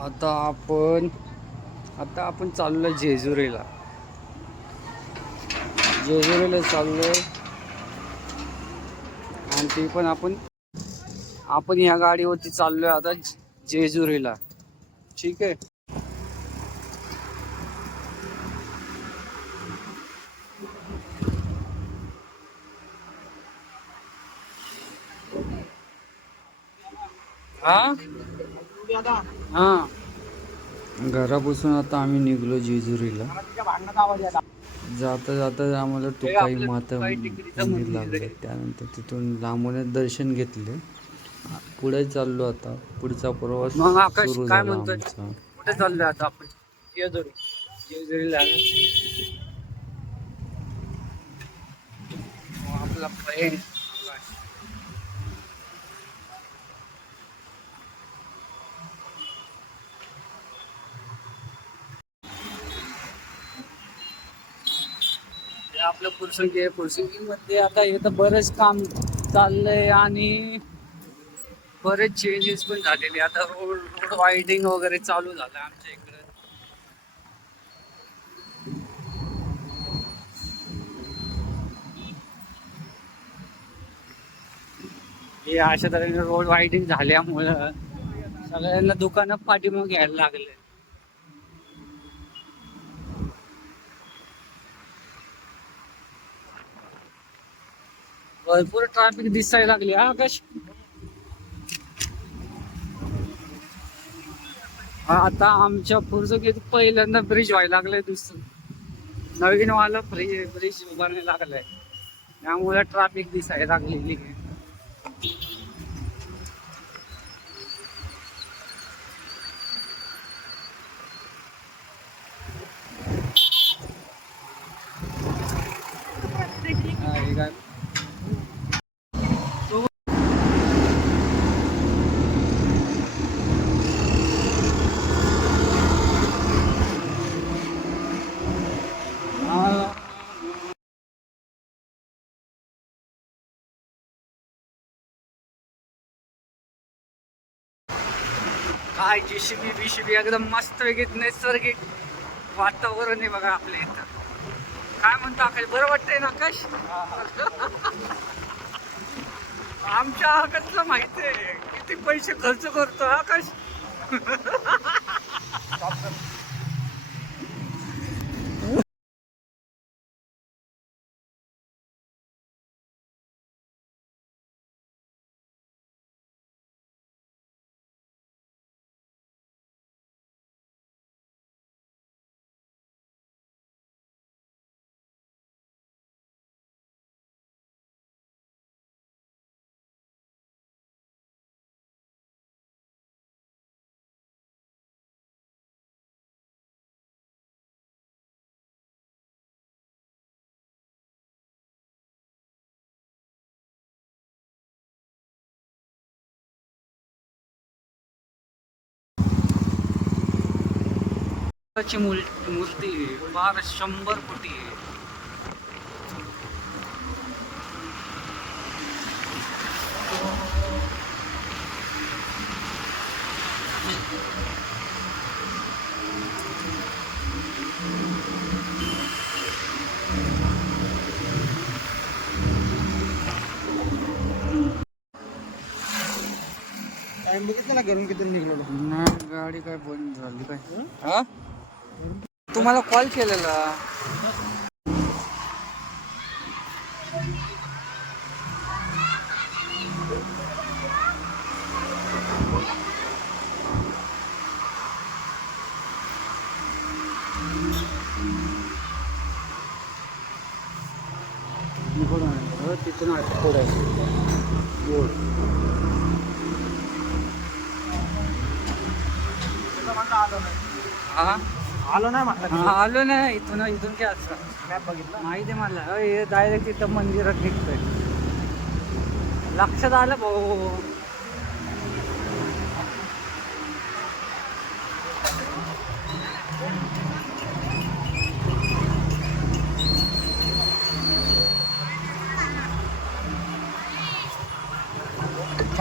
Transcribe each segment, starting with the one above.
आता आपण चाललोय जेजुरीला. चाललोय आणि ते पण आपण या गाडीवरती चाललोय आता जेजुरीला. ठीक आहे. हा हा घरापासून आता आम्ही निघलो जेजुरीला. जाता जाता आम्हाला टुकाई माता मंदिर लागलं. त्यानंतर तिथून लांबूनच दर्शन घेतले. पुढे चाललो आता. पुढचा प्रवास सुरू झाला आमचा. कुठे चाललोय आता आपण? जेजुरीला आपला फ्रेंड आपलं फुरसंगी मध्ये आता इथं बरेच काम चाललंय आणि बरेच चेंजेस पण झालेले. आता रोड वायडिंग वगैरे चालू झालं आमच्या इकडे. हे अशा तऱ्हेने रोड वायडिंग झाल्यामुळं सगळ्यांना दुकानं पाठीमागे घ्यायला लागले. भरपूर ट्रॅफिक दिसायला लागली. आकाश आता आमच्या पुरसुगीत पहिल्यांदा ब्रिज व्हायला लागलाय. नवीन वाला ब्रिज बनायला लागलाय. त्यामुळे ट्रॅफिक दिसायला लागलेली. काय जीसीबी एकदम मस्त वेगळी नैसर्गिक वातावरण आहे बघा आपल्या इथं. काय म्हणतो आकाश? बरं वाटतंय ना आकाश? आमच्या आकाशला माहिती आहे किती पैसे खर्च करतो आकाश. मूर्ती फार 100 कोटी आहे. टाइम बघितलं ना घरून किती निघलो. नाही गाडी काय बंद झाली काय? हा तुम्हाला कॉल केलेला. तिथून पुढे आलो नाही म्हटलं. आलो ना. इथून काय असं बघितलं माहिती आहे मला. हे डायरेक्ट तिथं मंदिरात निघतोय. लक्षात आलं भाऊ.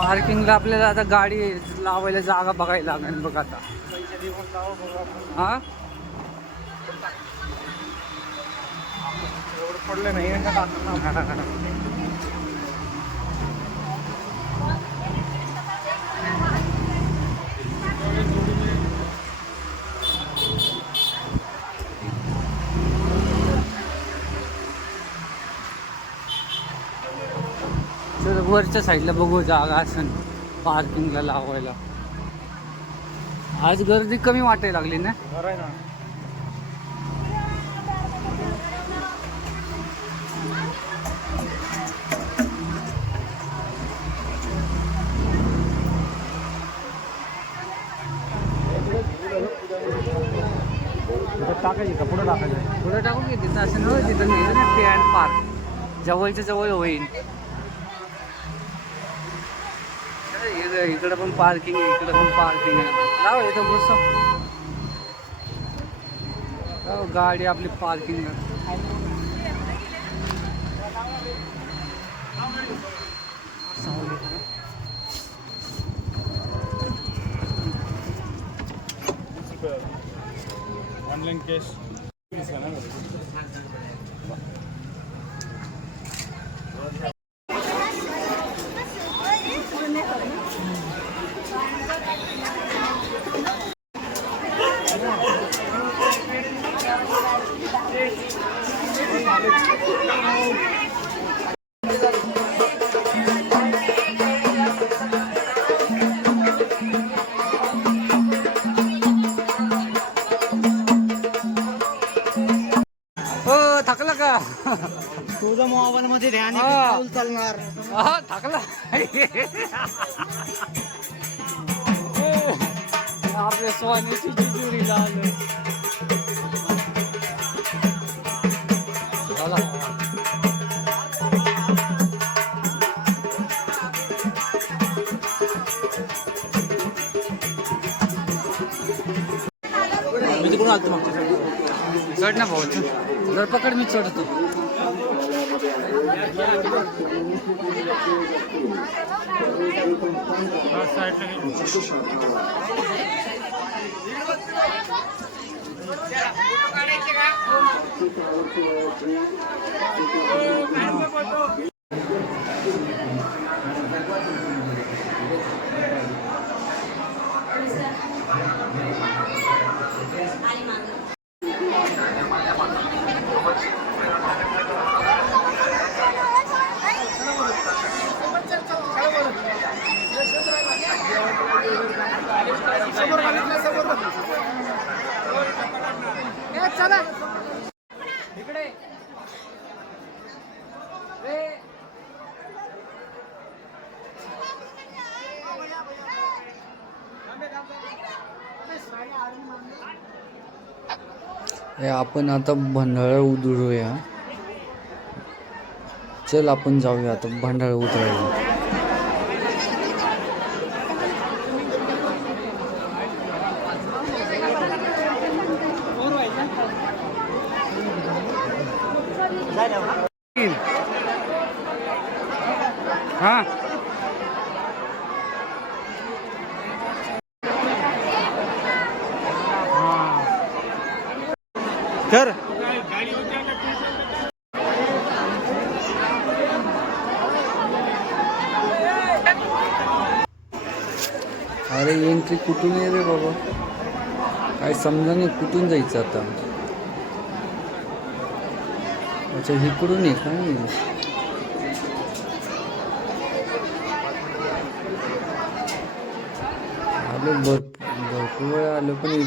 पार्किंगला आपल्याला आता गाडी लावायला जागा बघायला लागेल बघ आता. हा पडलं नाही तर वरच्या साईडला बघू जागा असेल पार्किंगला लावायला. आज गर्दी कमी वाटायला लागली ना. बरं आहे ना. टाकायची का पुढे टाकायचं? पुढे टाकू की तिथं असं नव्हतं, तिथं नेलं ना पे अँड पार्क जवळच्या जवळ होईल. इकडं पण पार्किंग आहे, इकडं पण पार्किंग आहे. लाव इथं बस गाडी आपली पार्किंग. ऑनलाईन कॅश हो थकला का? तुझा मोबाईल मध्ये ध्यान हा. पाऊल चालणार. हा थकला. आपल्या सोन्याची जिजुरीला आलं. चला. मी तिकडून आलतो मागच्या चढ ना भाऊ, जर पकड मी चढतो. चला इकडे. आपण आता भंडारा उतरूया. चल आपण जाऊया आता भंडारा उतरायला. हा कर. अरे एंट्री कुठून आहे रे बाबा, काय समजा नाही कुठून जायचं आता. अच्छा इकडून आहे काय. आलो भरपूर वेळा आलो पण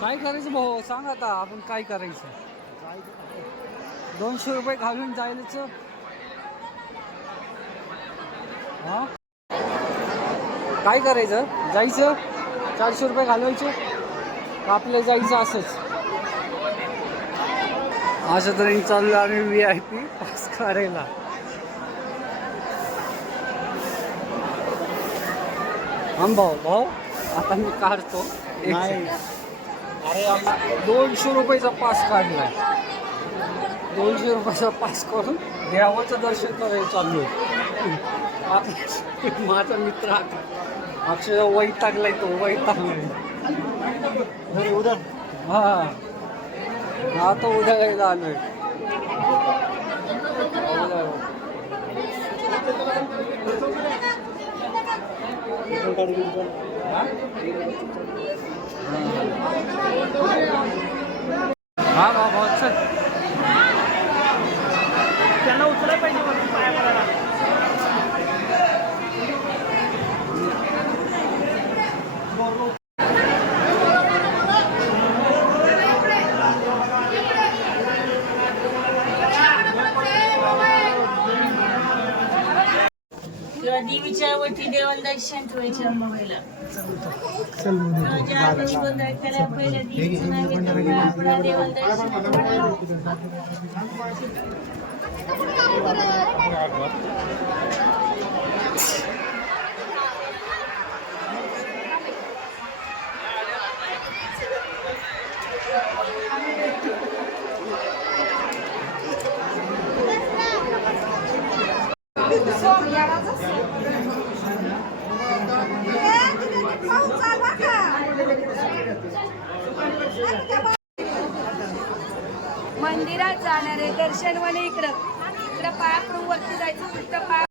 काय करायचं भाऊ सांग आता. आपण काय करायचं? 200 रुपये घालून जायलाच. हा काय करायचं? जायचं 400 रुपये घालवायचे का आपल्याला जायचं असंच? अशा तऱ्हेने चाललो आम्ही VIP पास करायला. भाऊ आता मी काढतो. नाही. अरे 200 रुपयाचा पास काढलाय. 200 रुपयाचा पास करून देवाचं दर्शन करायला चालू आहे. आता माझा मित्र अक्षय वैतागलाय, तो वैतागलाय. हा आता उद्या यायला आलोय. हा बाबा चल. त्यांना उचलाय पाहिजे वरती पाया पडायला. किंवा देवीच्या वरती देवाला दर्शन ठेवायच्या अंबाबाईला. ज्या वेळी गोंधळ केला पहिल्या देवीचं नाव घेतलं, आपल्या देवाला दर्शन मंदिरात जाणार आहे दर्शन वाले इकडं पाया पडून वरती जायचं तिथं पाया.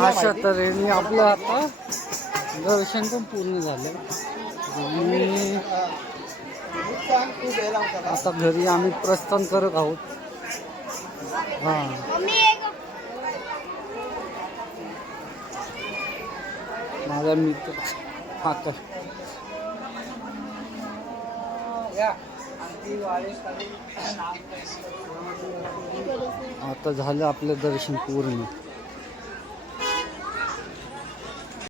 अशा तऱ्हेने आपलं आता दर्शन पण पूर्ण झालं आणि आता घरी आम्ही प्रस्थान करत आहोत. हा माझा मित्र आकाश. आता झालं आपलं दर्शन पूर्ण.